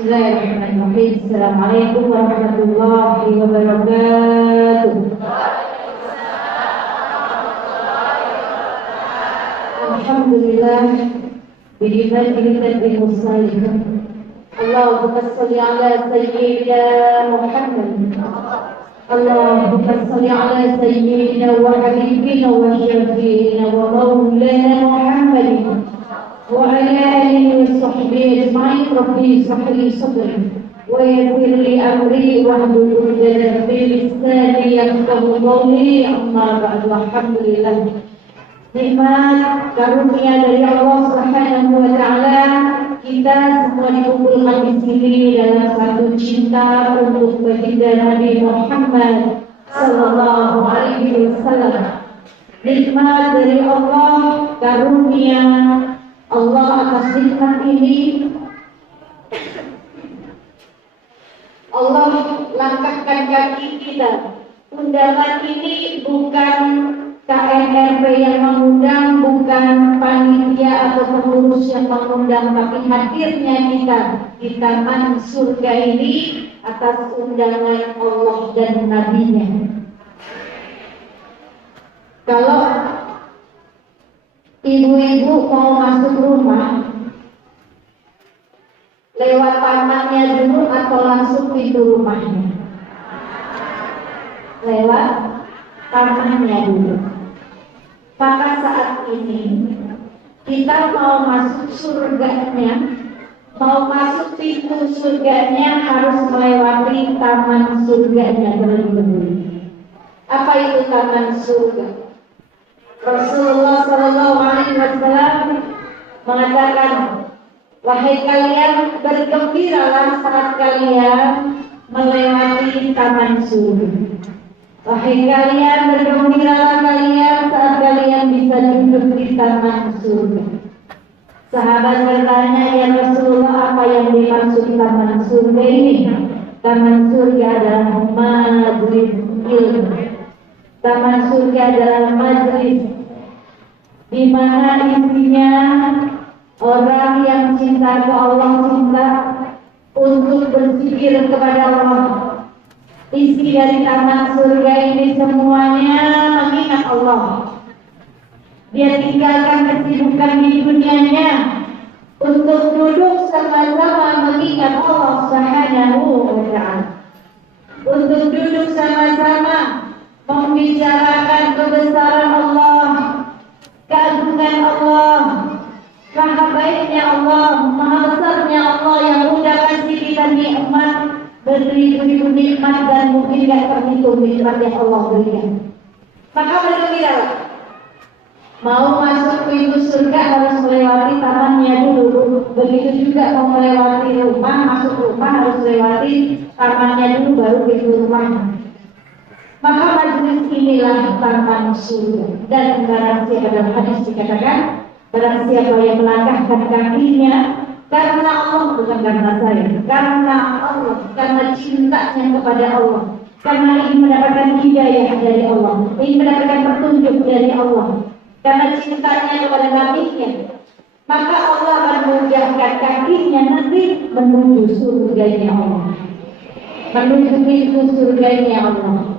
Bismillahirrahmanirrahim. Assalamualaikum warahmatullahi wabarakatuh. Alhamdulillah bi'idatihi musallin. Allahumma shalli ala sayyidina Muhammad. Allahumma shalli ala sayyidina wa habibina wa syafi'ina wa maulana Muhammadin wa ala alihi wa sahbihi ajma'in. Rabbi shrah li sadri wa yassir li amri wahlul 'uqdatam min lisani yafqahu qawli. Amma ba'du. Alhamdulillah, nikmat karunia dari Allah Subhanahu wa taala, kita semua dikumpulkan di sini dalam satu cinta untuk baginda Nabi Muhammad sallallahu alaihi wasallam. Nikmat dari Allah, karunia Allah atas nikmat ini Allah langkahkan kaki kita. Undangan ini bukan KNRP yang mengundang, bukan panitia atau pengurus yang mengundang, tapi hadirnya kita di taman surga ini atas undangan Allah dan Nabi-Nya. Kalau ibu-ibu mau masuk rumah, lewat tamannya dulu atau langsung pintu rumahnya? Lewat tamannya dulu. Maka saat ini kita mau masuk surganya, mau masuk pintu surganya harus melewati taman surganya terlebih dahulu. Apa itu taman surga? Rasulullah Shallallahu Alaihi Wasallam mengatakan, wahai kalian, bergembiralah saat kalian melewati taman surga. Wahai kalian, bergembiralah kalian saat kalian bisa duduk di taman surga. Sahabat bertanya, ya Rasulullah, apa yang dimaksud taman surga ini? Taman surga adalah majlis ilmu. Taman surga adalah majlis di mana isinya orang yang cinta ke Allah, cinta untuk berzikir kepada Allah. Isi dari taman surga ini semuanya mengingat Allah. Dia tinggalkan kesibukan di dunianya untuk duduk sama-sama mengingat Allah Subhanahu wa ta'ala. Untuk duduk sama-sama membicarakan kebesaran Allah, keagungan Allah, maha baiknya Allah, maha besarnya Allah yang sudah kasih kita nikmat beribu-ribu nikmat dan mungkin tidak terhitung nikmat yang Allah berikan. Maka bergembiralah. Mau masuk pintu surga harus melewati tamannya dulu. Begitu juga mau melewati rumah, masuk rumah harus melewati tamannya dulu baru pintu rumahnya. Maka majlis inilah taman surga. Dan barang siapa, dalam hadis dikatakan, barang siapa yang melangkahkan kakinya karena Allah, bukan karena saya, karena Allah, karena cintanya kepada Allah, karena ingin mendapatkan hidayah dari Allah, ingin mendapatkan petunjuk dari Allah, karena cintanya kepada Nabi-Nya, maka Allah akan memudahkan kakinya nanti menuju surganya Allah, menuju pintu surganya Allah.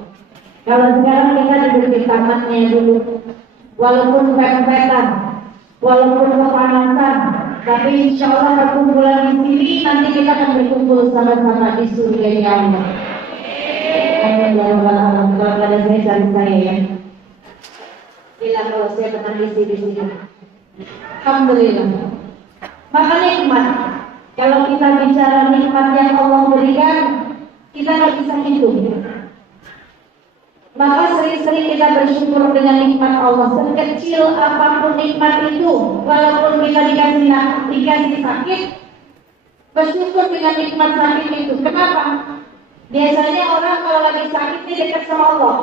Kalau sekarang kita duduk di tamannya dulu, walaupun pet-petan, walaupun kepanasan, tapi insya Allah perkumpulan di sini nanti kita akan berkumpul sama-sama di surganya Allah. Amin. Kalau pada saya cari saya ya. Bila kalau saya pernah di sini. Alhamdulillah. Maka nikmat. Kalau kita bicara nikmat yang Allah berikan, kita nggak bisa hitung. Maka sering-sering kita bersyukur dengan nikmat Allah. Sekecil apapun nikmat itu, walaupun kita dikasih sakit, bersyukur dengan nikmat sakit itu. Kenapa? Biasanya orang kalau lagi sakit ini dekat sama Allah.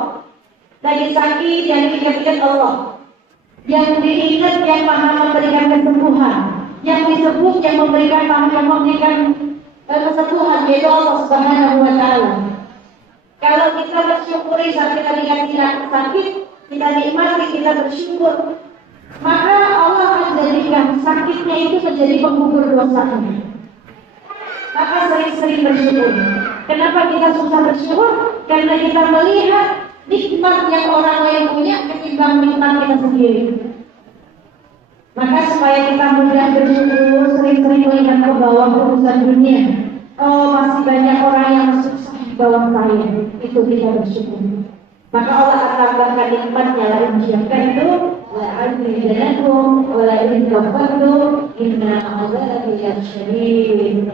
Lagi sakit yang diingat-ingat Allah. Yang diingat yang maha memberikan kesembuhan. Yang disebut yang memberikan kesembuhan, yaitu Allah Subhanahu wa ta'ala. Kalau kita bersyukuri saat kita dikasih sakit, kita nikmati, kita bersyukur, maka Allah akan jadikan sakitnya itu menjadi penggugur dosanya. maka sering-sering bersyukur. Kenapa kita susah bersyukur? Karena kita melihat nikmat yang orang lain punya ketimbang nikmat kita sendiri. Maka supaya kita mudah bersyukur, sering-sering melihat ke bawah urusan dunia. Oh, masih banyak orang yang susah di bawah saya. Itu kita bersyukur. Maka Allah akan tambahkan nikmatnya la in syakartum wa azidannakum wa la in kafartum inna adzabi lasyadid.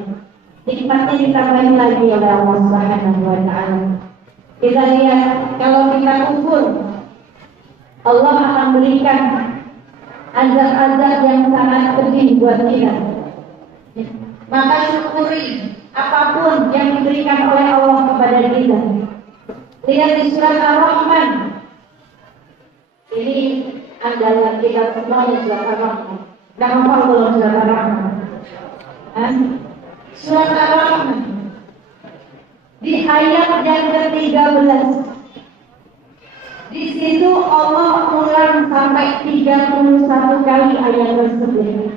Nikmatnya ditambahin lagi oleh Allah Subhanahu wa taala. Kita lihat kalau kita kufur, Allah akan berikan azab-azab yang sangat pedih buat kita. Maka syukuri apapun yang diberikan oleh Allah kepada kita. Lihat di surat Ar-Rahman. Ini adalah kita semuanya surat Ar-Rahman. Gak hafal belum surat Ar-Rahman? Surat Ar-Rahman di ayat yang ke-13. Di situ Allah ulang sampai 31 kali ayat tersebut.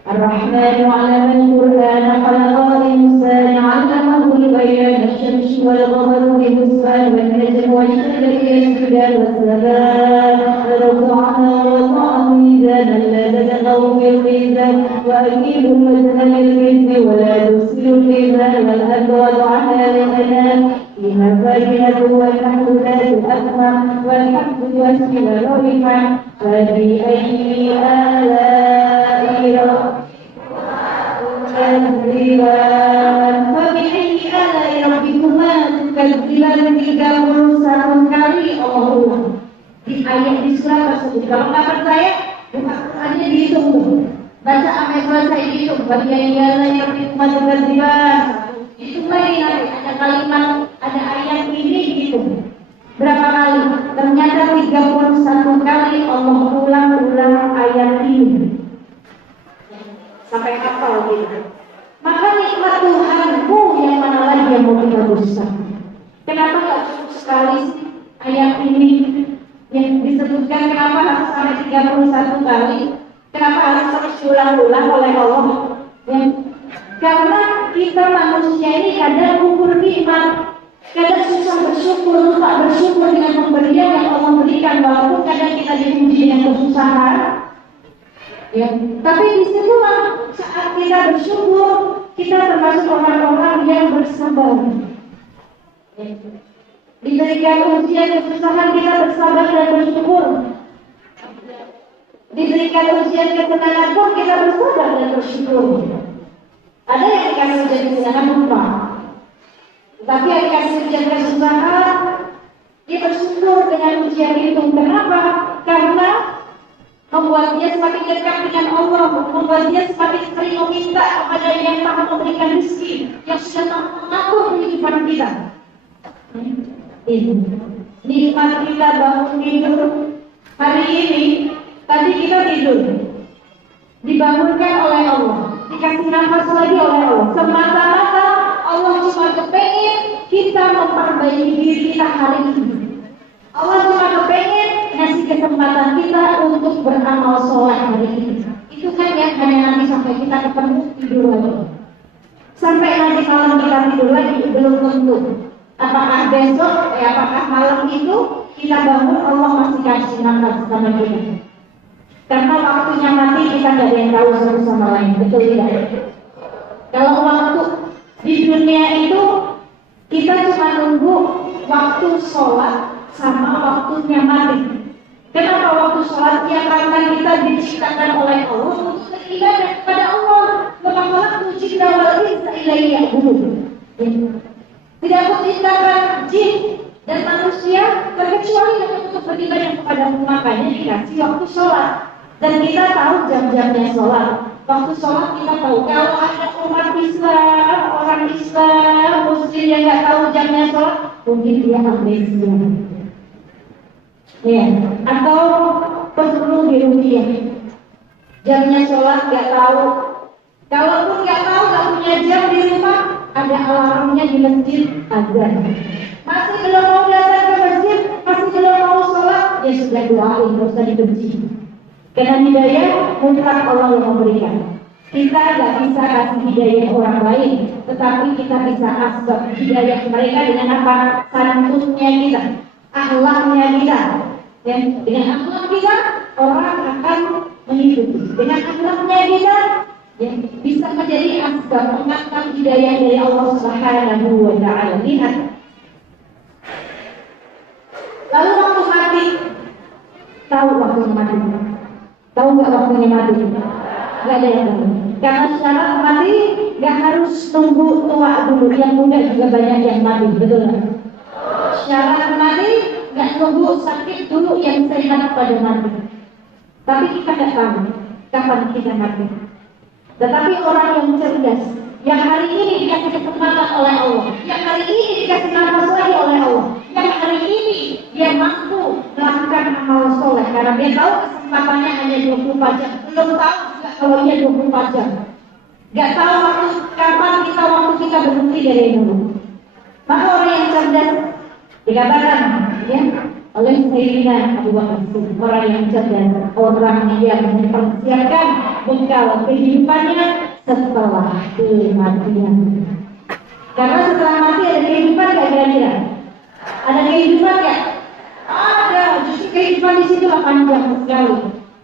Ar-Rahmanu 'allama al-Qur'ana khalaqal insana 'allamahu al-bayana asy-syamsu wal-qamaru bi-husban wan-najmu wash-shajaru yasjudan was-samaa'a rafa'aha wa wada'a al-mizana alla tataghaw fil-mizan wa aqimu al-wazna bil-qisti wa la tukhsiru al-mizana wal-arda wada'aha lil-anam fiha fakihatun wan-nakhlu dhatu akmam wal-habbu was-simaru rif'an fabi'ayyi ala'i Fabi'ayyi ala'i rabbikuma tukadziban 31 kali Allah di ayat di surat tersebut. Kalau nggak percaya, buka Qurannya dihitung, baca sampai selesai dihitung. Fabi'ayyi ala'i rabbikuma tukadziban. Hitung lagi nanti ada kalimat, ada ayat ini dihitung. Berapa kali? Ternyata 31 kali Allah ulang-ulang ayat ini. Sampai hafal gitu. Maka nikmat Tuhanku yang mana lagi yang mau kita rusak? Kenapa gak cukup sekali sih ayat ini yang disebutkan? Kenapa harus sampai 31 kali? Kenapa harus terus diulang-ulang oleh Allah? Karena kita manusia ini kadang ukur nikmat, kadang susah bersyukur, lupa bersyukur dengan pemberian yang Allah berikan, walaupun kadang kita diuji dengan kesusahan. Ya, tapi di situlah saat kita bersyukur, kita termasuk orang-orang yang bersabar. Diberikan ujian kesusahan, kita bersabar dan bersyukur. Diberikan ujian kesenangan pun kita bersabar dan bersyukur. Ada yang dikasih ujian kesenangan lupa, tapi yang dikasih ujian kesusahan, dia bersyukur dengan ujian itu. Kenapa? Karena membuat dia semakin dekat dengan Allah, membuat dia semakin sering meminta kepada yang maha memberikan rezeki, yang sudah mengatur kehidupan kita. Nikmat kita bangun tidur hari ini, tadi kita tidur, dibangunkan oleh Allah, dikasih nafas lagi oleh Allah. Semata-mata Allah cuma kepengen kita memperbaiki diri kita hari ini. Allah cuma kepengen ngasih kesempatan kita untuk beramal soleh hari ini. Itu kan yang hanya nanti sampai kita ketemu tidur lagi. Sampai nanti malam kita tidur lagi belum tentu. Apakah besok, apakah malam itu kita bangun Allah masih kasih nafas sama kita. Karena waktunya mati kita nggak ada yang tahu satu sama lain, betul tidak? Kalau waktu di dunia itu kita cuma nunggu waktu sholat sama waktunya mati. Kenapa waktu sholat? Ya karena kita diciptakan oleh Allah untuk beribadah kepada Allah. Maka waktu cinta wal insa ilaihi ya'budun. Tidak menciptakan jin dan manusia terkecuali untuk beribadah kepada Allah. Makanya dikasih waktu sholat. Dan kita tahu jam-jamnya sholat. Waktu sholat kita tahu. Kalau ada umat Islam, orang Islam, Muslim yang nggak tahu jamnya sholat, mungkin dia amnesia. Ya, atau perlu di rupiah. Jamnya sholat nggak tahu. Kalaupun nggak tahu, nggak punya jam di rumah, ada alarmnya di masjid, azan. Masih belum mau datang ke masjid, masih belum mau sholat, ya sudah doain, nggak usah dibenci. Karena hidayah mutlak Allah yang memberikan. Kita nggak bisa kasih hidayah orang lain. tetapi kita bisa asbab hidayah mereka dengan apa? Santunnya kita, akhlaknya kita. Dan dengan akhlak kita orang akan mengikuti. Dengan akhlaknya kita ya, bisa menjadi asbab mengangkat hidayah dari Allah Subhanahu wa Ta'ala. Lihat. Lalu waktu mati, tahu waktunya mati? Tahu nggak waktunya mati? Nggak ada yang tahu. Karena syarat mati nggak harus tunggu tua dulu, yang muda juga banyak yang mati, betul nggak? Syarat mati nggak tunggu sakit dulu, yang sehat pada mati. Tapi kita nggak tahu kapan kita mati. Tetapi orang yang cerdas, yang hari ini dikasih kesempatan oleh Allah, yang hari ini dikasih nafas lagi oleh Allah, yang hari ini dia mampu melakukan amal soleh karena dia tahu kesempatannya hanya 24 jam. Belum tahu juga kalau dia 24 jam. Gak tahu kapan waktu kita berhenti dari dulu. Maka orang yang cerdas dikatakan ya oleh Sayyidina Abu Bakar, orang yang cerdas, orang yang mempersiapkan bekal kehidupannya setelah kematian. Karena setelah mati ada kehidupan gak kira-kira? Ada kehidupan gak? Ada, justru kehidupan di situ panjang sekali.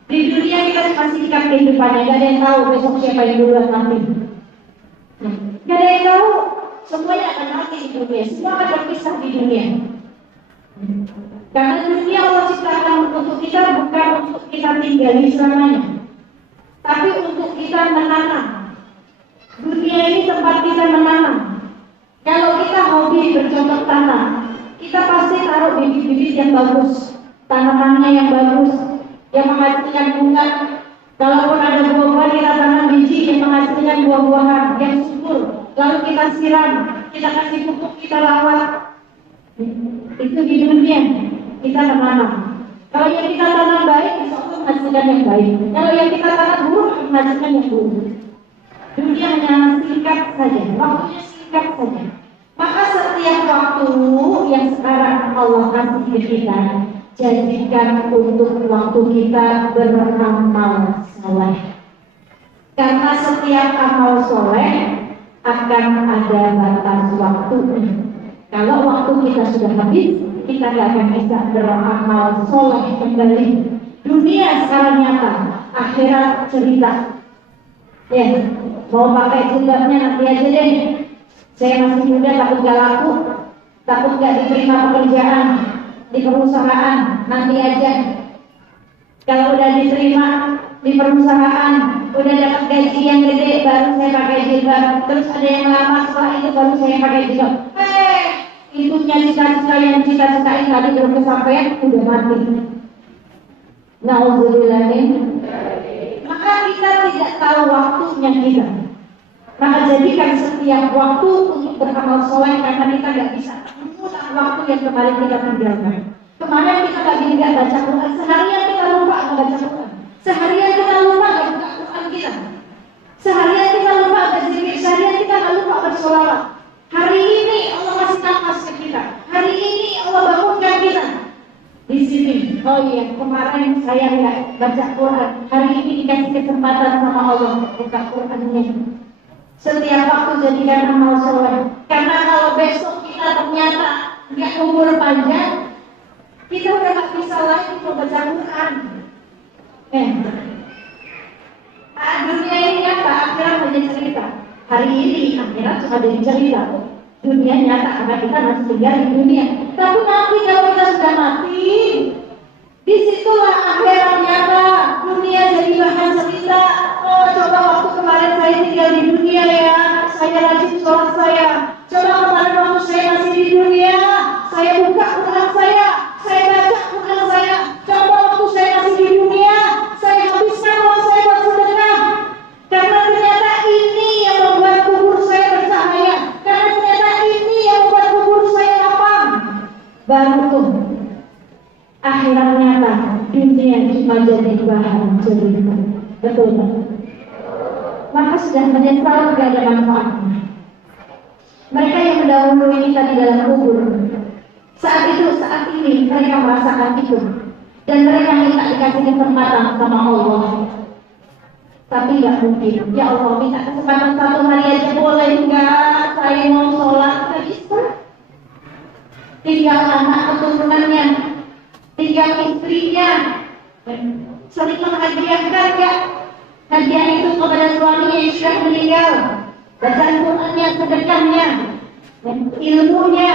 Di dunia kita masih dekat kehidupannya, gak ada yang tahu besok siapa yang duluan mati. Gak ada yang tahu, semuanya akan mati di dunia, semua akan berpisah di dunia. Karena dunia Allah ciptakan untuk kita bukan untuk kita tinggali selamanya, tapi untuk kita menanam. Dunia ini tempat kita menanam. Kalau kita hobi bercocok tanam, kita pasti taruh bibit-bibit yang bagus, tanamannya yang bagus, yang menghasilkan bunga. Kalaupun ada buah-buahan, kita tanam biji yang menghasilkan buah-buahan yang subur. Lalu kita siram, kita kasih pupuk, kita rawat. Itu di dunia kita menanam. Kalau yang kita tanam baik, insya Allah menghasilkan yang baik. Kalau yang kita tanam buruk, menghasilkan yang buruk. Dunia hanya singkat saja, waktunya singkat saja. Maka setiap waktu yang sekarang Allah kasih ke kita, jadikan untuk waktu kita beramal soleh. Karena setiap amal soleh akan ada batas waktu. Kalau waktu kita sudah habis, kita tidak akan bisa beramal soleh kembali. Dunia sekarang nyata, akhirat cerita. Ya, mau pakai jilbabnya nanti aja deh. Saya masih muda, takut gak laku, takut gak diterima pekerjaan di perusahaan, nanti aja. Kalau udah diterima di perusahaan, udah dapat gaji yang gede, baru saya pakai jilbab. Terus ada yang lama, setelah itu baru saya pakai jilbab. Itunya cita-cita yang cita-citain tadi belum kesampaian, udah mati. Nauzubillahin. Maka kita tidak tahu waktunya kita. Maka jadikan setiap waktu untuk beramal soleh, karena kita nggak bisa mengulang waktu yang kemarin kita tinggalkan. Kemarin kita nggak baca Quran, seharian kita lupa nggak baca Quran, seharian kita lupa nggak buka Quran kita, seharian kita lupa nggak zikir, seharian kita nggak lupa bersolawat. Hari ini Allah kasih nafas ke kita, hari ini Allah bangunkan kita di sini. Oh iya, kemarin saya nggak baca Quran, hari ini dikasih kesempatan sama Allah buka Qurannya. Setiap waktu jadikan amal soleh. Karena kalau besok kita ternyata nggak umur panjang, kita udah nggak bisa lagi membaca Quran. Dunia ini nyata, akhirat hanya cerita. Hari ini akhirat cuma jadi cerita. Dunia nyata karena kita masih tinggal di dunia. Tapi nanti kalau kita sudah mati, disitulah akhirat nyata. Dunia jadi bahan cerita. Oh, coba waktu kemarin saya tinggal di dunia ya, saya rajin sholat saya. Coba kemarin waktu saya masih di dunia, saya buka Quran saya baca Quran saya. Coba waktu saya masih di dunia, saya habiskan uang saya buat sedekah. Karena ternyata ini yang membuat kubur saya bercahaya. Karena ternyata ini yang membuat kubur saya lapang. Baru tuh akhirat nyata, dunia cuma jadi bahan cerita. Betul kan? Maka sudah menyesal tidak ada manfaatnya. Mereka yang mendahului kita di dalam kubur, saat ini mereka merasakan itu, dan mereka minta dikasih kesempatan sama Allah. Tapi nggak mungkin. Ya Allah, minta kesempatan satu hari aja boleh nggak? Saya mau sholat, nggak bisa. Tinggal anak keturunannya, tinggal istrinya. Sering menghadiahkan nggak? Hadiah itu kepada suaminya yang sudah meninggal. Bacaan Qurannya, sedekahnya, ilmunya.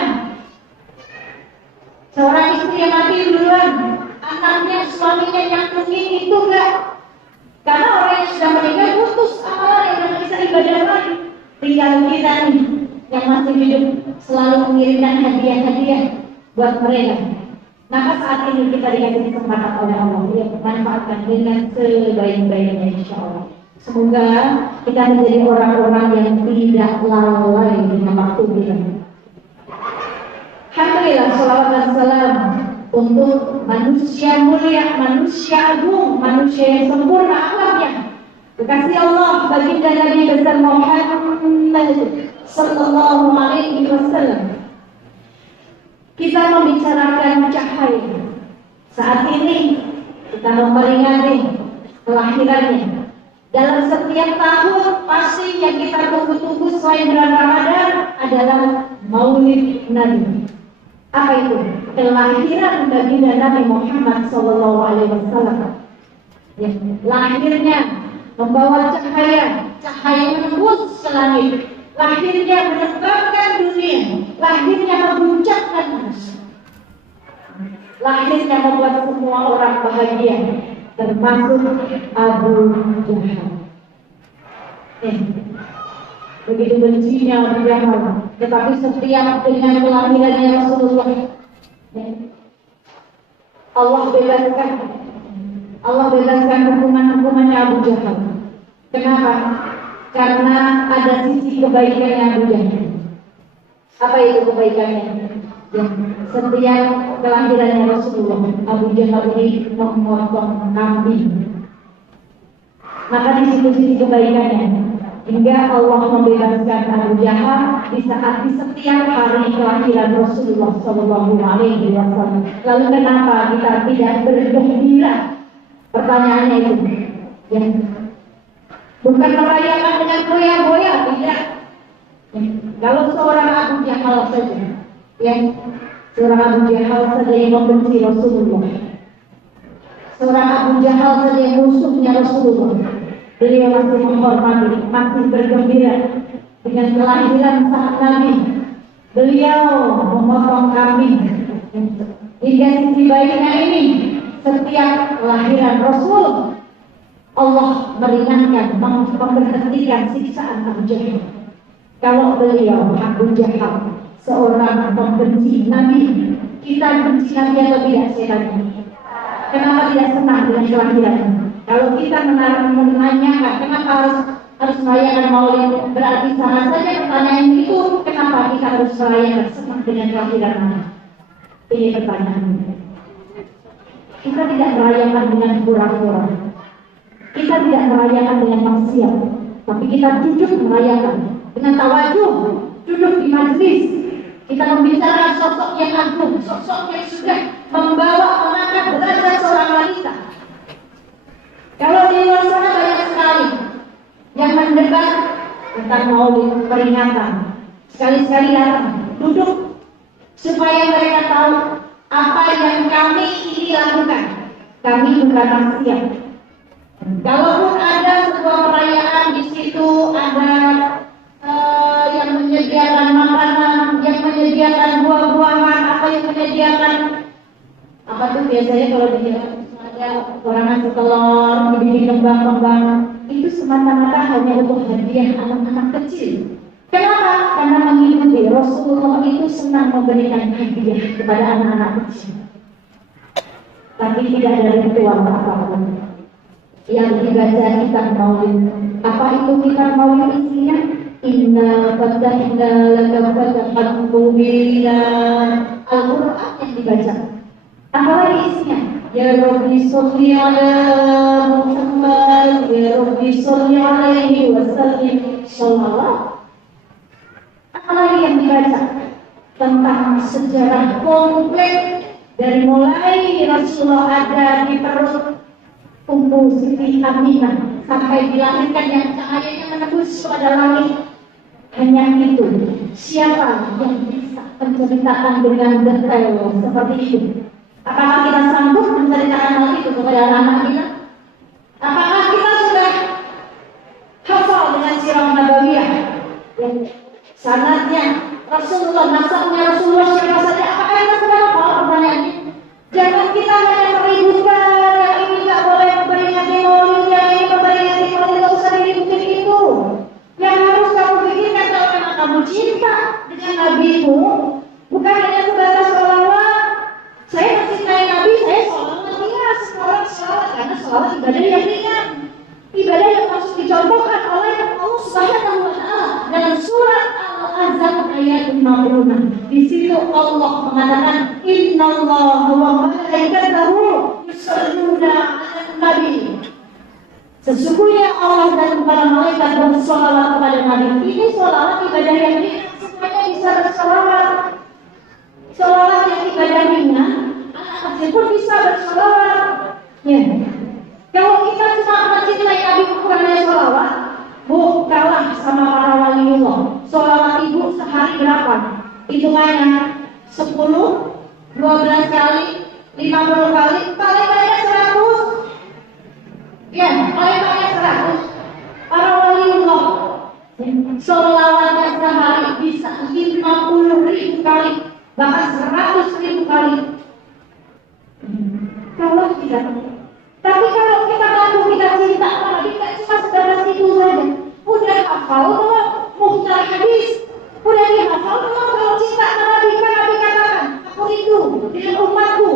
Seorang istri yang mati duluan, anaknya, suaminya yang mungkin itu enggak. Karena orang yang sudah meninggal putus amalan yang sudah bisa ibadah lagi. Tinggal kita nih yang masih hidup selalu mengirimkan hadiah-hadiah buat mereka. Maka saat ini kita dikasih kesempatan oleh Allah, ya manfaatkan dengan sebaik-baiknya insya Allah. Semoga kita menjadi orang-orang yang tidak lalai dengan waktu kita. Alhamdulillah, salawat dan salam untuk manusia mulia, manusia agung, manusia yang sempurna akhlaknya. Kekasih Allah baginda Nabi besar Muhammad sallallahu alaihi wasallam. Kita membicarakan cahaya. Saat ini kita memperingati kelahirannya. Dalam setiap tahun pasti yang kita tunggu-tunggu selain bulan Ramadan adalah Maulid Nabi. Apa itu? Kelahiran baginda Nabi Muhammad sallallahu alaihi wasallam. Ya, lahirnya membawa cahaya, cahaya menembus ke langit. Lahirnya menerbangkan dunia, lahirnya mengguncangkan manusia. Lahirnya membuat semua orang bahagia, termasuk Abu Jahal. Begitu bencinya Abu Jahal, tetapi setiap dengan kelahirannya Rasulullah, Allah bebaskan hukuman-hukumannya Abu Jahal. Kenapa? Karena ada sisi kebaikannya Abu Jahal. Apa itu kebaikannya? Ya, setiap kelahirannya Rasulullah, Abu Jahal ini memotong kambing. Maka di situ sisi kebaikannya. Hingga Allah membebaskan Abu Jahal di setiap hari kelahiran Rasulullah Sallallahu Alaihi Wasallam. Lalu kenapa kita tidak bergembira? Pertanyaannya itu, ya, bukan merayakan dengan goyah-goyah, tidak. Ya, kalau seorang Abu Jahal saja, ya, seorang Abu Jahal saja yang membenci Rasulullah, seorang Abu Jahal saja yang musuhnya Rasulullah, beliau masih menghormati, masih bergembira dengan kelahiran sang Nabi. Beliau memotong kambing. Hingga sisi baiknya ini, setiap kelahiran Rasul, Allah meringankan, memberhentikan siksaan Abu Jahal. Kalau beliau Abu Jahal seorang pembenci Nabi, kita benci Nabi atau tidak setannya? Kenapa tidak senang dengan kelahirannya? Kalau kita menanyakan kenapa harus merayakan Maulid, berarti sama saja pertanyaan itu, kenapa kita harus merayakan senang dengan kelahiran Nabi? Ini pertanyaan. Kita tidak merayakan dengan pura-pura. Kita tidak merayakan dengan maksiat, tapi kita jujur merayakan dengan tawadhu, duduk di majlis. Kita membicarakan sosok yang agung, sosok yang sudah mengangkat derajat seorang wanita. Kalau di luar sana banyak sekali yang mendebat tentang Maulid, peringatan. Sekali-sekali datang, duduk supaya mereka tahu apa yang kami ini lakukan. Kami bukan maksiat. Kalaupun ada sebuah perayaan di situ ada yang menyediakan makanan, yang menyediakan buah-buahan, apa yang menyediakan apa tuh biasanya kalau di ada orang ngasih telur, dibikin kembang-kembang, itu semata-mata hanya untuk hadiah anak-anak kecil. Kenapa? Karena mengikuti Rasulullah itu senang memberikan hadiah kepada anak-anak kecil, tapi tidak ada ritual apapun yang dibaca kitab Maulid. Apa itu kitab Maulid isinya? Inna fatahna laka fathan mubina. Al-Quran yang dibaca. Apalagi isinya? Ya Rabbi sholli ala Muhammad, ya Rabbi sholli alaihi wasallim. Shallallahu. Apalagi yang dibaca? Tentang sejarah komplit dari mulai Rasulullah ada di perut Ummu Siti Aminah sampai dilahirkan yang cahayanya menembus pada langit. Hanya itu, siapa yang bisa menceritakan dengan detail seperti itu? Apakah kita sanggup menceritakan hal itu kepada anak kita? Apakah kita sudah hafal dengan sirah nabawiyah? Sanadnya Rasulullah, nasabnya Rasulullah siapa saja? Apakah kita sudah hafal? Pertanyaannya, jangan kita hanya meributkan yang ini nggak boleh memperingati Maulid, yang ini memperingati Maulid, nggak usah diributin itu. Yang harus kamu pikirkan kalau memang kamu cinta dengan nabimu, bukan hanya sebatas sholawat. Saya mencintai Nabi, saya sholawat, ya sekarang sholawat, karena sholawat ibadah yang ringan, ibadah yang harus dicontohkan oleh Allah Subhanahu wa Ta'ala. Dalam surat Al-Ahzab ayat 50, di situ Allah mengatakan, Innallaha wa malaikatahu yusholluna 'alan nabi. Sesungguhnya Allah dan para malaikat bersolawat kepada Nabi. Ini solawat ibadah yang ringan, semuanya bisa bersolawat. Solawat yang ibadah ringan, anak kecil pun bisa bersolawat. Ya. Kalau kita cuma mencintai Nabi bukan hanya solawat, bu kalah sama para waliullah. Solawat ibu sehari berapa? Hitungannya 10, 12 kali, 50 kali, paling banyak 100. Ya, paling banyak 100. Para waliullah sholawatnya sehari bisa 50.000 kali, bahkan 100.000 kali. Kalau tidak, tapi kalau kita ngaku kita cinta sama Nabi, tidak cuma sebatas itu saja. Udah hafal belum muhtar hadis? Udah dihafal belum kalau cinta sama Nabi? Kan Nabi katakan, aku rindu dengan umatku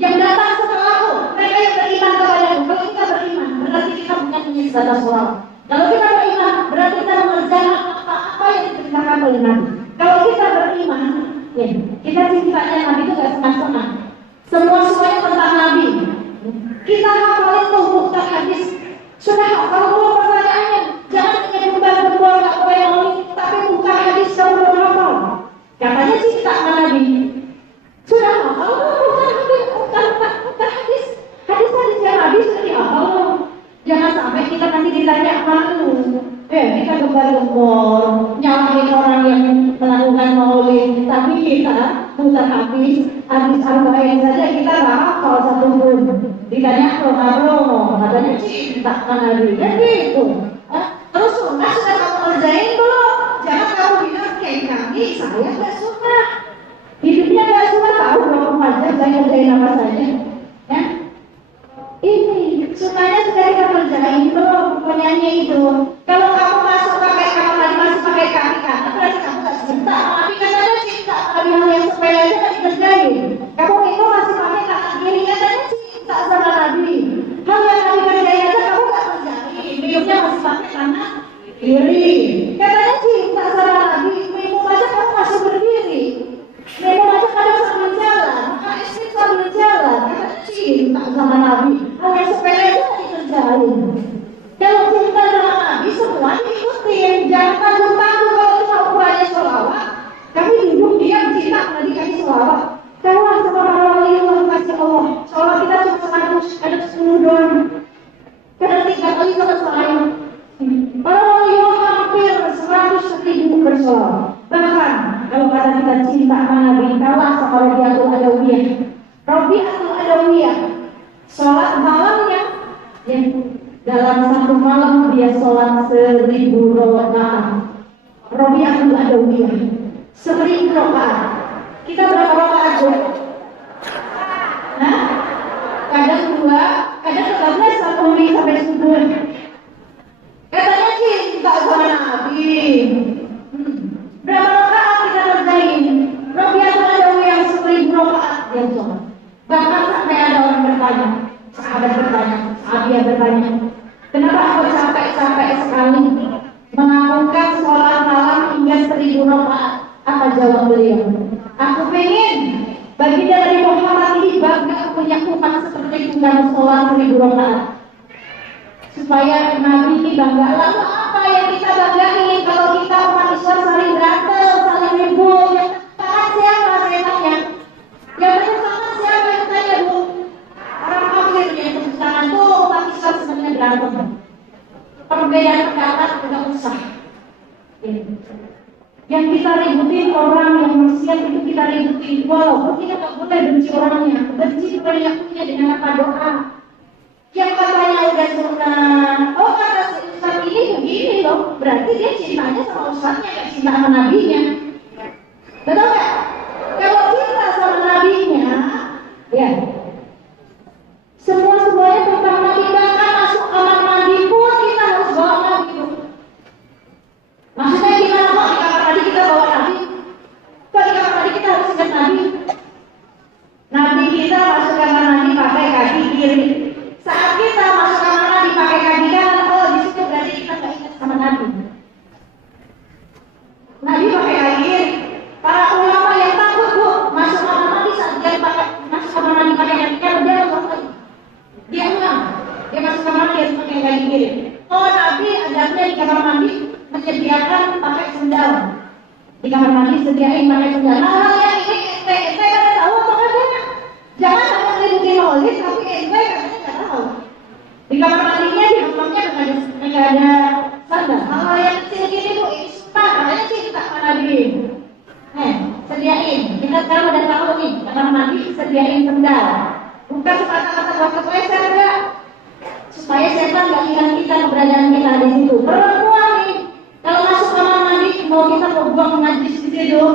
yang datang setelahku, mereka yang beriman kepadaku. Kalau kita beriman, berarti kita bukan hanya sebatas sholawat. Kalau kita beriman, berarti kita mengerjakan apa yang diperintahkan oleh Nabi. Kalau kita beriman, ya, kita cintanya Nabi itu gak setengah-setengah. Semuanya tentang Nabi. Kita hafalin tuh muhtar hadis. Sudah hafal belum pertanyaannya? Jangan hanya beban-beban gak boleh ngomong, tapi muhtar hadis kamu belum hafal. Katanya cinta sama Nabi. Sudah hafal belum muhtar hadis? Hadis-hadis yang Nabi sudah dihafal belum? Jangan sampai kita nanti ditanya malu. Kita gembar-gembor, nyalahin orang yang melakukan maulid, tapi kita putar habis arba'in saja kita nggak hafal satu pun. Ditanya promo, katanya cinta kan Nabi, kan gitu. Terus sunnah sudah kamu kerjain belum? Jangan kamu bilang kayak kami, saya nggak suka. Hidupnya nggak suka, tahu berapa jam saya kerjain apa saja, ya? Ini sunnahnya sudah kita kerjain belum? Penyanyi itu. Kalau kamu masuk pakai kamar mandi masuk pakai kaki kanan, berarti kamu nggak cinta. Tapi katanya cinta, tapi hal yang sepele aja nggak dikerjain. Kamu itu masih pakai kanan kiri, katanya cinta sama Nabi. Hal yang Nabi kerjain aja kamu nggak kerjain. Minumnya masih pakai kanan kiri, katanya cinta sama Nabi. Minum aja kamu masih berdiri. Minum aja kadang sambil jalan, makan istri sambil jalan, katanya cinta sama Nabi. Hal yang sepele aja nggak dikerjain. Kalau cinta sama Nabi semua diikutin. Jangan tanggung-tanggung kalau cuma ukurannya sholawat. Kami duduk diam cinta sama dikasih sholawat. Kalah sama para waliullah kasih Allah. Sholawat kita cuma 100, ada 10 doang. Kadang 3 kali sama selain. Para waliullah hampir 100.000 bersolawat. Bahkan kalau kata kita cinta sama Nabi, kalah sama Rabi'atul Adawiyah. Rabi'atul Adawiyah sholat malamnya yang dalam satu malam dia sholat 1000 rakaat. Rabi'atul Adawiyah 1000 rakaat. Kita berapa rakaat aja? Nah, kadang 2, kadang 13 sampai subuh. Katanya cinta sama Nabi. Berapa rakaat kita kerjain? Rabi'atul Adawiyah 1000 rakaat dia sholat. Bahkan sampai ada orang bertanya, sahabat bertanya, sahabiah bertanya, kenapa aku capek-capek sekali melakukan sholat malam hingga 1000 rakaat? Apa jawab beliau? Aku pengen baginda Nabi Muhammad ini bangga punya umat seperti kamu sholat 1000 rakaat. Supaya Nabi ini bangga. Lalu apa yang kita banggain kalau kita umat Islam saling berantem, saling ribut? Yang taat siapa saya tanya? Yang bertentangan siapa yang tanya bu? Orang kafir yang tepuk tangan tuh umat Islam sebenarnya berantem. perbedaan pendapat nggak usah. Yang kita ributin orang yang maksiat itu kita ributin, walaupun kita nggak boleh benci orangnya, benci perilakunya dengan apa doa. Yang katanya udah sunnah, oh kata si Ustaz ini begini loh, berarti dia cintanya sama Ustaznya, nggak cinta sama nabinya. Betul nggak? Kalau cinta sama nabinya, ya semuanya tentang nabi, bahkan masuk kamar mandi pun kita harus bawa nabi. Maksudnya gimana kok di kamar mandi kita bawa nabi? Kok di kamar mandi kita harus ingat nabi? Nabi kita masuk kamar mandi pakai kaki kiri. Saat kita masuk kamar mandi pakai kaki kanan, oh di situ berarti kita nggak ingat sama nabi. Nabi pakai kaki kiri. Para ulama yang takut bu masuk kamar mandi saat dia masuk kamar mandi pakai kaki kanan, dia langsung dia ulang. Dia masuk kamar mandi harus pakai kaki kiri. Oh Nabi ajarnya di kamar mandi menyediakan pakai sendal. Di kamar mandi sediain pakai sendal. Nah yang ini ente kan tahu apa katanya? Jangan hanya ngikutin nulis tapi ente katanya nggak tahu. Di kamar mandinya di hammamnya nggak ada sandal. Hal yang kecil gini bu, ini sunnah katanya cinta sama Nabi. Sediain. Kita sekarang udah tahu nih kamar mandi sediain sendal. Bukan semata-mata buat kepleset enggak. Supaya setan nggak ingat kita keberadaan kita di situ. Perempuan nih, kalau masuk kamar mandi kita mau buang najis di situ,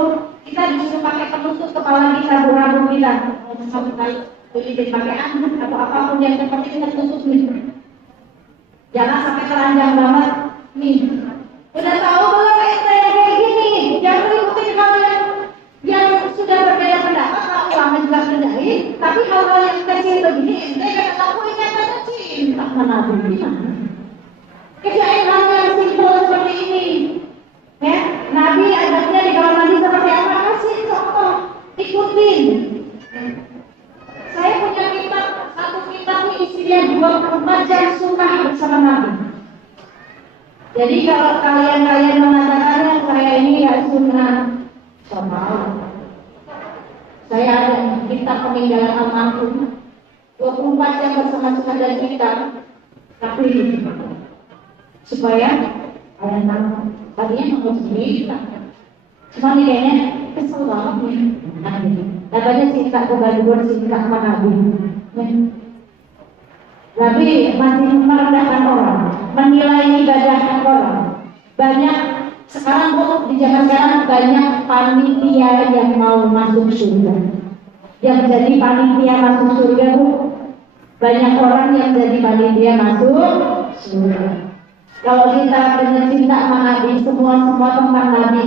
kita disuruh pakai penutup kepala kita, rambut kita. Mau sampai kali beli pakai anduk atau apapun yang seperti kita tutup nih. Jangan sampai telanjang banget nih. Udah tahu belum kayak gini? Jangan ikutin hal yang sudah berbeda pendapat. Kalau ulama juga kerjain, tapi hal-hal yang kecil begini ente kan tahu ingatannya cinta sama Nabi. Kerjain hal yang simpel seperti ini. Ya, Nabi ajaknya di kamar mandi seperti apa? Kasih contoh, ikutin. Saya punya kitab, satu kitab ini isinya 24 jam sunnah bersama Nabi. Jadi kalau kalian mengatakan saya ini ya sunnah, sama saya ada kitab peninggalan almarhum 24 jam bersama sunnah dan kitab, tapi supaya kalian tahu tadinya mau sendiri cuma ini kayaknya kesel banget nih katanya cinta kebaluan cinta sama Nabi. Nabi masih merendahkan orang, menilai ibadah orang. Banyak sekarang bu di zaman sekarang banyak panitia yang mau masuk surga. Yang jadi panitia masuk surga bu, banyak orang yang jadi panitia masuk surga. Kalau kita benar cinta sama Nabi, semua tentang Nabi,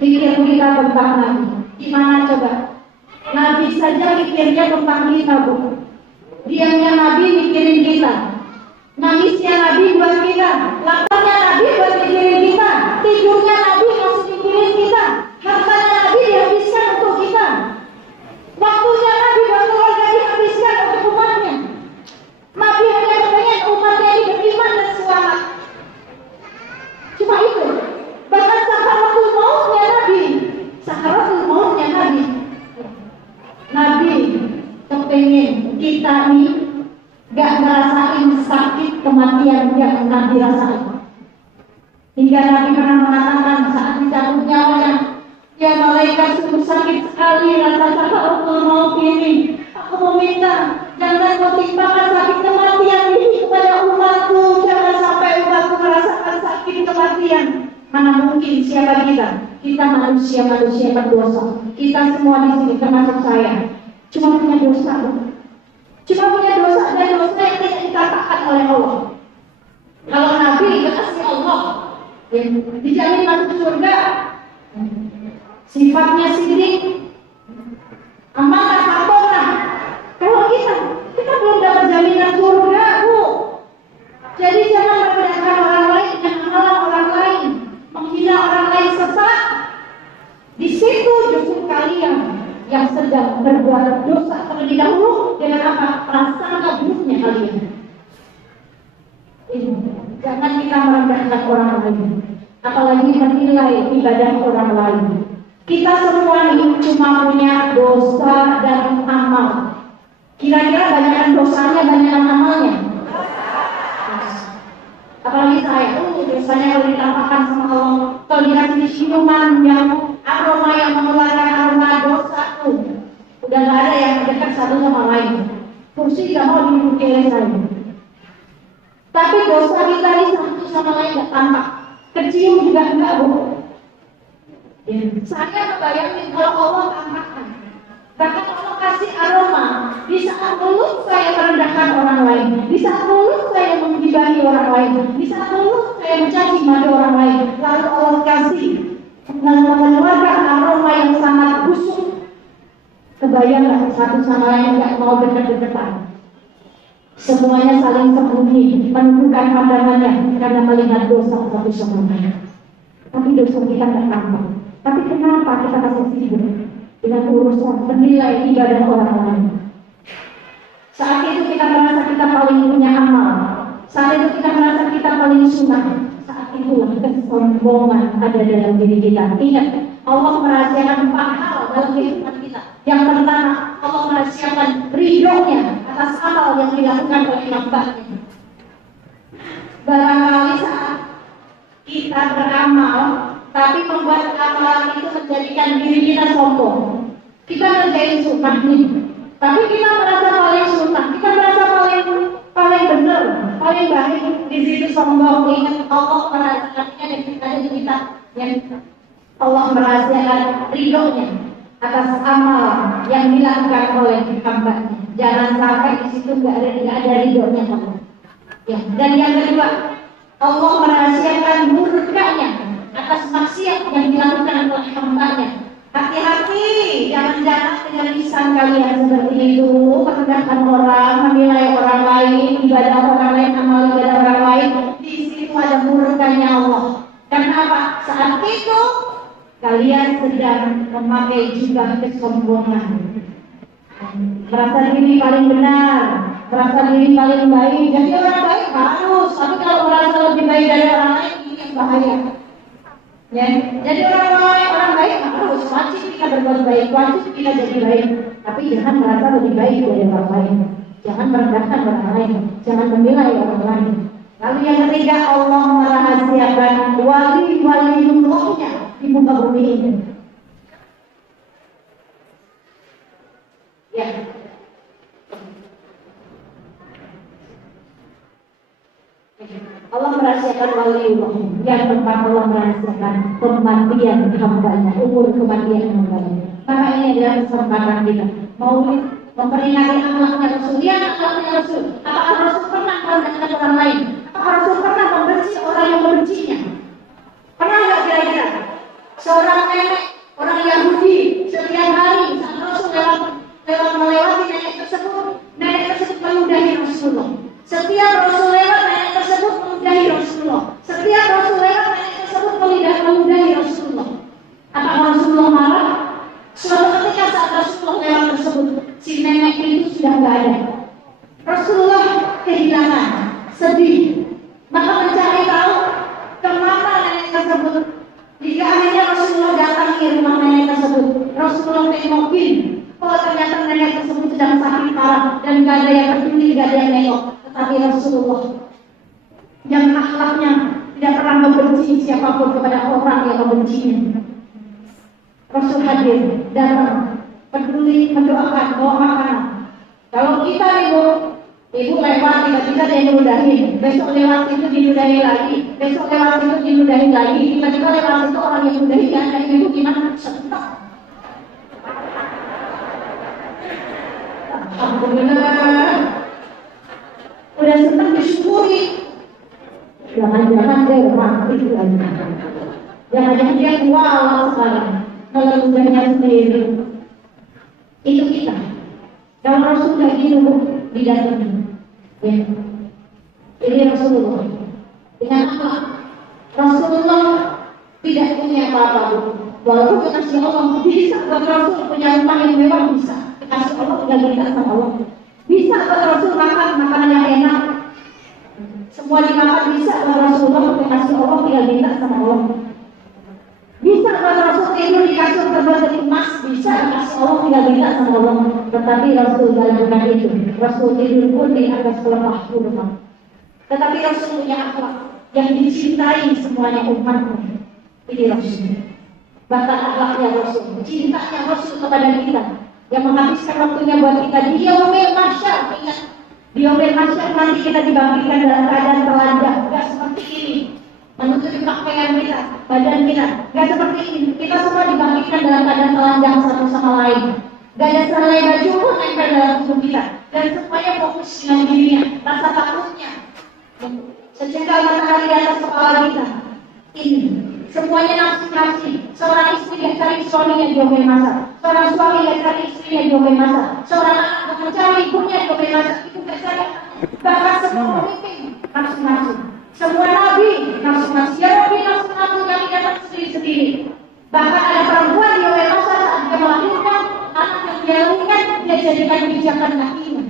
pikir kita tentang Nabi. Gimana coba? Nabi saja pikirnya tentang kita bu. Diamnya Nabi mikirin kita, nangisnya Nabi buat kita, laparnya Nabi buat mikirin kita, tidurnya Nabi masih mikirin kita, hartanya Nabi dihabiskan untuk kita, waktunya Nabi buat keluarga dihabiskan untuk umatnya. Nabi hanya pengen umatnya ini beriman dan selamat. Cuma itu. Bahkan sakaratul mautnya Nabi, Nabi kepengen kita nih gak ngerasain sakit kematian yang Nabi rasain. Hingga Nabi pernah mengatakan saat dicabut nyawanya, ya malaikat sungguh sakit sekali rasa sakaratul maut ini. Aku meminta jangan kau timpakan sakit kematian ini kepada umatku. Jangan sampai umatku merasakan sakit kematian. Mana mungkin siapa kita? Kita manusia berdosa. Kita semua di sini termasuk saya. Cuma punya dosa. Cuma punya dosa dan dosa yang tidak dikatakan oleh Allah. Kalau Nabi kekasih Allah dijamin masuk surga, sifatnya sidik, amanah, amanah. Kalau kita belum dapat jaminan surga bu. Jadi jangan merendahkan orang lain dengan amalan orang lain, menghina orang lain sesat. Di situ justru kalian yang sedang berbuat dosa terlebih dahulu dengan apa? Prasangka buruknya kalian. Jangan kita merendahkan orang lain, apalagi menilai ibadah orang lain. Kita semua ini cuma punya dosa dan amal. Kira-kira banyakan dosanya, banyakan amalnya. Apalagi saya, dikasih ciuman yang aroma yang mengeluarkan aroma dosa tuh. Udah nggak ada yang dekat satu sama lain. Kursi nggak mau diduduki oleh saya. Tapi dosa kita ini satu sama lain nggak tampak. Kecium juga enggak, Bu. Ya. Saya membayangin kalau Allah angkatkan. Bahkan Allah kasih aroma. Di saat mulut saya merendahkan orang lain. Di saat mulut saya menggibahi orang lain. Di saat mulut saya mencaci maki orang lain. Lalu Allah kasih mengeluarkan aroma yang sangat busuk. Kebayang nggak satu sama lain nggak mau dekat-dekatan. Semuanya saling sembunyi, menundukkan pandangannya karena melihat dosa satu sama lain. Tapi dosa kita nggak tampak. Tapi kenapa kita kasih sibuk dengan urusan menilai ibadah orang lain? Saat itu kita merasa kita paling punya amal. Saat itu kita merasa kita paling sunnah. Saat itulah kesombongan ada dalam diri kita. Ingat, Allah merahasiakan 4 hal dalam kehidupan kita. Yang pertama, Allah merahasiakan ridhonya atas amal yang dilakukan oleh hamba-Nya. Barangkali saat kita beramal, tapi membuat amalan itu menjadikan diri kita sombong. Kita ngerjain sunnah nih, tapi kita merasa paling sunnah, kita merasa paling benar, paling baik. Di situ sombong. Ingat, Allah merahasiakannya dan kita yang Allah merahasiakan ridhonya atas amal yang dilakukan oleh hamba-Nya. Jangan sampai di situ nggak ada ridhonya Allah. Ya. Dan yang kedua, Allah merahasiakan murkanya atas maksiat yang dilakukan oleh hamba-Nya. Hati-hati, jangan-jangan dengan lisan kalian seperti itu merendahkan orang, menilai orang lain, ibadah orang lain, amal ibadah orang lain. Di situ ada murkanya Allah. Kenapa? Saat itu kalian sedang memakai jubah kesombongan, merasa diri paling benar, merasa diri paling baik. Jadi orang baik harus, tapi kalau merasa lebih baik dari orang lain, ini yang bahaya. Ya, jadi orang baik harus, wajib kita berbuat baik, wajib kita jadi baik. Tapi jangan merasa lebih baik dari orang lain, jangan merendahkan orang lain, jangan menilai orang lain. Lalu yang ketiga, Allah merahasiakan wali-waliullahnya di muka bumi ini. Ya. Allah merahasiakan waliullah. Yang keempat, Allah merahasiakan kematian hamba-Nya, umur kematian hamba-Nya. Maka ini adalah kesempatan kita Maulid, memperingati akhlaknya Rasul. Lihat akhlaknya Rasul. Apakah Rasul pernah merendahkan orang lain? Apakah Rasul pernah membenci orang yang membencinya? Pernah nggak kira-kira? Seorang nenek, orang Yahudi, setiap hari saat Rasul melewati nenek tersebut meludahi Rasulullah. Setiap Rasul lewat, nenek tersebut meludahi Rasulullah. Setiap Rasul lewat, nenek tersebut meludahi Rasulullah. Apakah Rasulullah marah? Suatu ketika saat Rasulullah lewat tersebut, si nenek itu sudah nggak ada. Rasulullah kehilangan, sedih. Maka mencari tahu kemana nenek tersebut. Jika akhirnya Rasulullah datang ke rumah nenek tersebut, Rasulullah tengokin. Oh, ternyata nenek tersebut sedang sakit parah dan gak ada yang peduli, gak ada yang nengok. Tetapi Rasulullah yang akhlaknya tidak pernah membenci siapapun kepada orang yang membencinya. Rasul hadir, datang, peduli, mendoakan, bawa makanan. Kalau kita ibu lewat tiba-tiba dia diludahin, besok lewat itu diludahi lagi, besok lewat itu diludahi lagi, tiba-tiba lewat itu orang yang diludahi dan ibu gimana? Senang. Alhamdulillah, udah senang disyukuri. Jangan-jangan dia mati lagi. Jangan-jangan dia kualat sekarang meludahnya sendiri. Itu kita. Kalau Rasul kayak gini didatangi. Ya. Ini Rasulullah. Dengan apa? Rasulullah tidak punya apa-apa. Walaupun kasih Allah bisa buat Rasul punya rumah yang mewah bisa. Kasih Allah tinggal minta sama Allah. Bisa buat Rasul makan makanan yang enak. Semua dimakan bisa buat Rasulullah, kasih Allah tinggal minta sama Allah. Bisa buat Rasul tidur di kasur terbuat dari emas, bisa kasih Allah tinggal minta sama Allah. Tetapi Rasul bukan itu. Rasul tidur pun di atas pelepah kurma. Tetapi Rasul punya akhlak yang dicintai semuanya umatnya. Ini Rasul. Bahkan akhlaknya Rasul, cintanya Rasul kepada kita, yang menghabiskan waktunya buat kita di yaumil mahsyar. Ingat, di yaumil mahsyar nanti kita dibangkitkan dalam keadaan telanjang, gak seperti ini, menutupi pakaian kita, badan kita, gak seperti ini. Kita semua dibangkitkan dalam keadaan telanjang satu sama lain. Gak ada selai baju pun nempel dalam tubuh kita, dan semuanya fokus dengan dirinya, rasa takutnya. Sejengkal matahari di atas kepala kita. Ini semuanya nafsi-nafsi. Seorang istri yang cari suaminya di yaumil mahsyar, seorang suami yang cari istrinya di yaumil mahsyar, seorang anak mencari ibunya di yaumil mahsyar. Itu gak cari. Bahkan semua pemimpin nafsi-nafsi, semua nabi nafsi-nafsi. Ya Rabbi, nafsi-nafsi kami datang sendiri-sendiri. Bahkan ada perempuan di yaumil mahsyar saat dia melahirkan anak yang dia lahirkan, dia jadikan pijakan kakinya.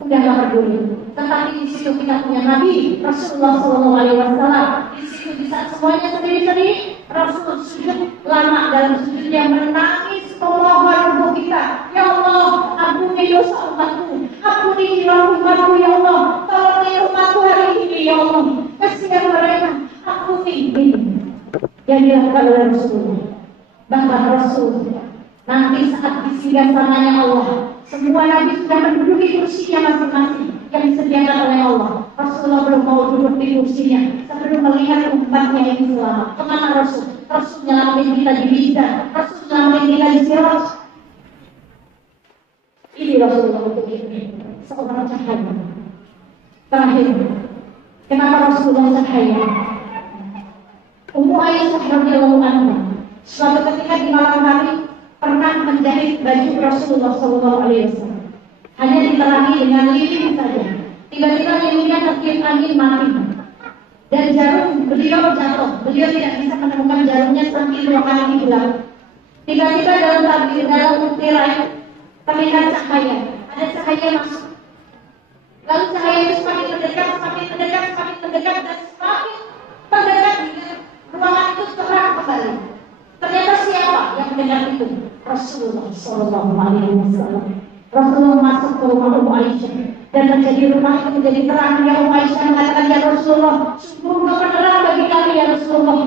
Udah gak peduli. Tetapi di situ kita punya Nabi Rasulullah SAW. Di situ di saat semuanya sendiri-sendiri, Rasul sujud lama dalam sujudnya menangis memohon untuk kita. Ya Allah, ampuni dosa umatku, ampuni hilang umatku ya Allah. Tolong umatku hari ini ya Allah. Kasihan mereka, ampuni ini. Yang dilakukan oleh Rasulullah. Bahkan Rasul nanti saat disinggasananya Allah, semua Nabi sudah menduduki kursinya masing-masing yang disediakan oleh Allah. Rasulullah belum mau duduk di kursinya sebelum melihat umatnya yang selamat. Kemana Rasul? Rasul nyelamatin kita di mizan, Rasul nyelamatin kita di sirat. Ini Rasulullah untuk ini, seorang cahaya. Terakhir, kenapa Rasulullah cahaya? Ummu Aisyah radhiyallahu anha suatu ketika di malam hari pernah menjahit baju Rasulullah SAW. Hanya diterangi dengan lilin saja. Tiba-tiba lilinnya tertiup angin mati. Dan jarum beliau jatuh. Beliau tidak bisa menemukan jarumnya sampai 2 kali diulang. Tiba-tiba dalam tirai terlihat cahaya. Ada cahaya masuk. Lalu cahaya itu semakin mendekat, semakin mendekat, semakin mendekat, dan semakin mendekat hingga ruangan itu terang kembali. Ternyata siapa yang mendengar itu? Rasulullah SAW. Rasulullah masuk ke rumah Ummu Aisyah dan menjadi rumah itu menjadi terang. Ya Ummu Aisyah mengatakan, ya Rasulullah, sungguh engkau penerang bagi kami ya Rasulullah.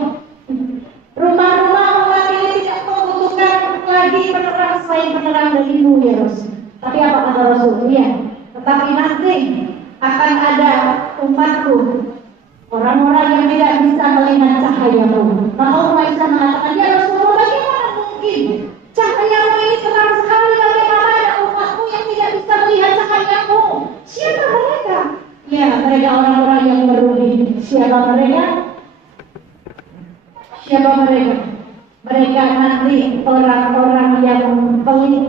Rumah-rumah umat ini tidak membutuhkan lagi penerang selain penerang darimu ya Rasul. Tapi apa kata Rasul? Ya, tetapi nanti akan ada umatku, orang-orang yang tidak bisa melihat cahayamu. Maka Ummu Aisyah mengatakan, ya Rasulullah, bagaimana mungkin cahayamu ini terang sekali? Bagaimana ada umatku yang tidak bisa melihat cahayamu? Siapa mereka? Ya, mereka orang-orang yang merugi. Siapa mereka? Siapa mereka? Mereka nanti orang-orang yang pelit.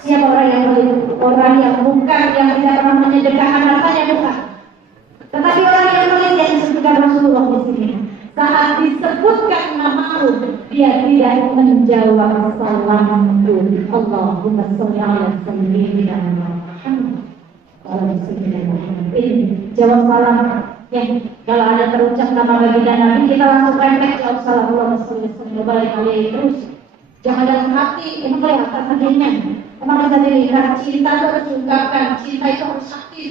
Siapa orang yang pelit? Orang yang bukan, yang tidak pernah menyedekahkan hartanya, bukan. Tetapi orang yang pelit yang disebutkan Rasulullah di sini, saat disebutkan namaku, dia tidak menjawab salamku. Allahumma sholli ala sayyidina Muhammad. Ini jawab salam. Ya, kalau ada terucap nama baginda Nabi, kita langsung refleks jawab salam. Allahumma sholli alaihi terus. Jangan dalam hati, ini kelihatan hatinya. Emang bisa dilihat, cinta itu harus diungkapkan, cinta itu harus aktif.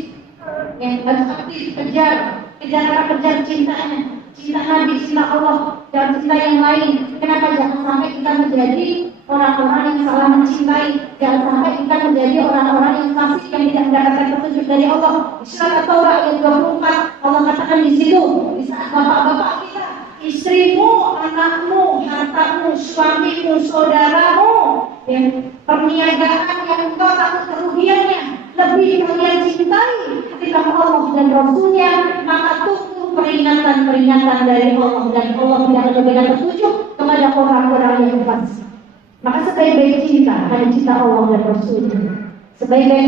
Yang harus aktif, kejar apa? Kejar cintanya, cinta Nabi, cinta Allah, dan cinta yang lain. Kenapa? Jangan sampai kita menjadi orang-orang yang salah mencintai. Jangan sampai kita menjadi orang-orang yang fasik, yang tidak mendapatkan petunjuk dari Allah. Surat At-Taubah ayat 24, Allah katakan di situ, di saat bapak-bapak kita, istrimu, anakmu, hartamu, suamimu, saudaramu, dan perniagaan yang engkau takut kerugiannya lebih kalian cintai ketika Allah dan Rasulnya, maka tunggu peringatan-peringatan dari Allah, dan Allah tidak akan memberikan petunjuk kepada orang-orang yang fasik. Maka sebaik-baik cinta hanya cinta Allah dan Rasulnya. Sebaik-baik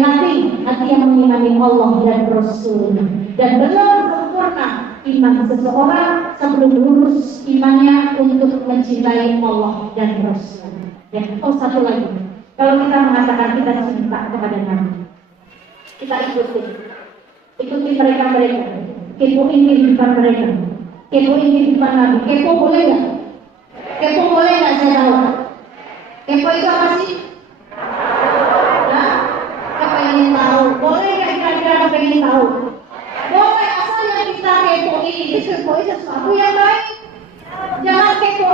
hati yang mengimani Allah dan Rasulnya. Dan belum sempurna iman seseorang sebelum lurus imannya untuk mencintai Allah dan Rasulnya. Ya, satu lagi. Kalau kita mengatakan kita cinta kepada Nabi, kita ikuti mereka, kepoin kehidupan mereka, kepoin kehidupan Nabi. Kepo boleh nggak? Kepo boleh nggak? Saya tahu. Kepo itu apa sih? Nah, kepengen tahu. Boleh nggak kira-kira kepengen tahu? Boleh, asal yang kita kepo ini sesuatu yang baik. Jangan kepo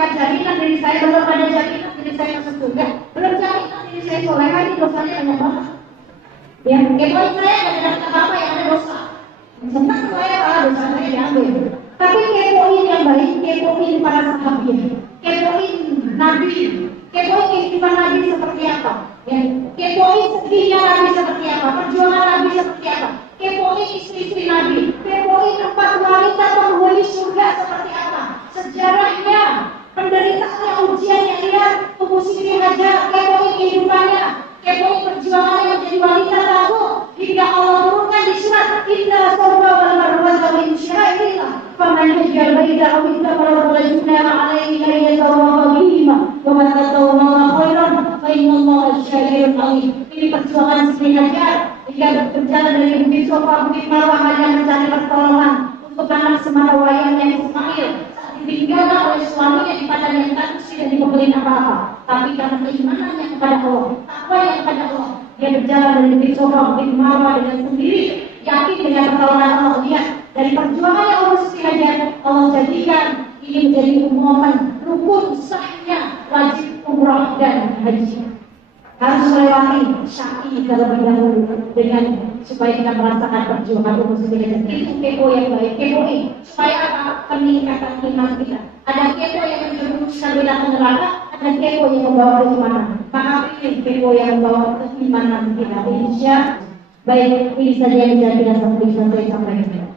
apakah jaminan diri saya, belum ada jaminan diri saya masuk surga, belum jaminan diri saya soleh, ini dosanya banyak banget. Ya, kepoin saya dan dapat apa yang ada dosa. Senang saya kalau dosa saya diambil. Tapi kepoin yang baik, kepoin para sahabat, kepoin Nabi, kepoin kehidupan Nabi seperti apa. Ya, kepoin sedihnya Nabi seperti apa, perjuangan Nabi seperti apa. Kepoin istri-istri Nabi, kepoin tempat wanita penghuni surga seperti apa. Sejarahnya, penderitaannya, ujiannya dia, Ummu Siti Hajar, kepoin kehidupannya, kepoin perjuangannya menjadi wanita tangguh hingga Allah turunkan di surat Inna Safa wal Marwata min syairillah faman hajjal baita aw ittaqara fala junaha alayhi an yatawafa bihima wa man tatawwa khairan fa innallaha syakirun alim. Ini perjuangan Siti Hajar hingga berjalan dari Bukit Safa, Bukit Marwah hanya mencari pertolongan untuk anak sematawayangnya Ismail. Ditinggalkan oleh suaminya di padang yang tak tidak diberi apa-apa, tapi karena keimanannya kepada Allah, takwanya kepada Allah, dia berjalan dari Bukit Safa, Bukit Marwah dengan sendiri, yakin dengan pertolongan Allah. Lihat dari perjuangannya Allah Siti Hajar, Allah jadikan ini menjadi umuman rukun sahnya wajib umrah dan haji. Harus melewati syai terlebih dahulu dengan supaya kita merasakan perjuangan Ummu Siti Hajar. Itu kepo yang baik, kepoin supaya apa? Peningkatan iman kita. Ada kepo yang menjerumuskan kita ke neraka, ada kepo yang membawa keimanan. Maka pilih kepo yang membawa keimanan kita. Insya baik, ini saja yang bisa kita sampaikan.